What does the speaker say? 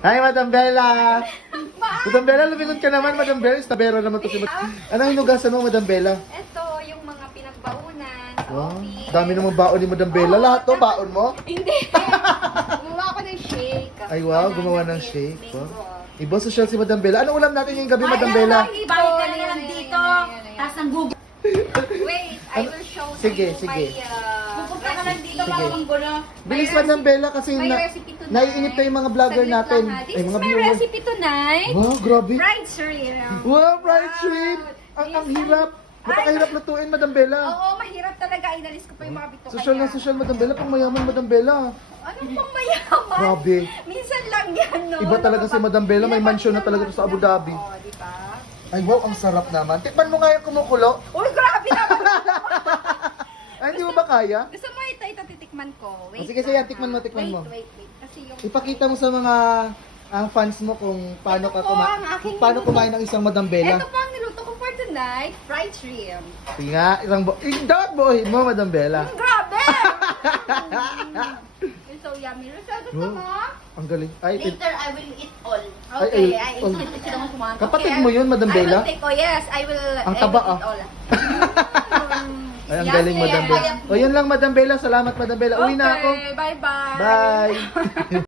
Hi, Madam Bella! Madam Bella, lumingon ka naman, Madam Bella. Istabero naman to si Madam. Anong hinugasan mo, Madam Bella? Ito, yung mga pinagbaunan sa Wow, office. dami namang baon ni Madam Bella. Lahat to, baon mo? Hindi. Gumawa ako ng shake. Ay, wow, Banana gumawa ng with shake. mango. Wow. Iba social si Madam Bella. Anong ulam natin ngayong gabi, Madam Bella? Balik ka na lang dito. Taas ng Google. Wait, I will show Sige, you sige. my Pupunta ka lang dito Sige. para manggulo. Bilis, Madam Bella, kasi May na, recipe tonight. naiinip na yung mga vlogger Saglit natin. lang, ha. This Ay, is mga my viewers. recipe tonight. Wow, grabe. Fried shrimp. Wow, fried shrimp. Ang hirap. Napakahirap lutuin, Madam Bella. Oo, mahirap talaga. Inalis ko pa yung mga bito. Social na social, Madam Bella. Pang mayaman, Madam Bella. Anong pang mayaman? Grabe. Minsan lang yan, no? Iba talaga si Madam Bella. May mansion na talaga to sa Abu Dhabi. Oo, di ba? Ay, wow, ang sarap naman. Tikman mo nga yung kumukulo. Uy, grabe naman. Ay, hindi mo ba kaya? Gusto mo ito titikman ko. Wait. Oh, sige, sige, tikman mo, tikman mo. Wait. Kasi yung... Ipakita mo sa mga fans mo kung paano Ito ka po ang aking paano niluto. kumain ng isang Madam Bella. Ito po ang niluto ko for tonight. Fried shrimp. Sige nga, isang dapat buuhin mo, Madam Bella. Grabe! It's so yummy. Rizal, gusto Oh. mo? Ang galing. Ay, Later, I will eat all. Okay, ay, I eat it. kapatid mo yun, Madam Bella? I will take, oh yes, I will Ang I taba, will eat ah. all. Ay, ang galing, Madam Bella. O, yun lang, Madam Bella. Salamat, Madam Bella. Uwi na ako. Okay, bye-bye. Bye!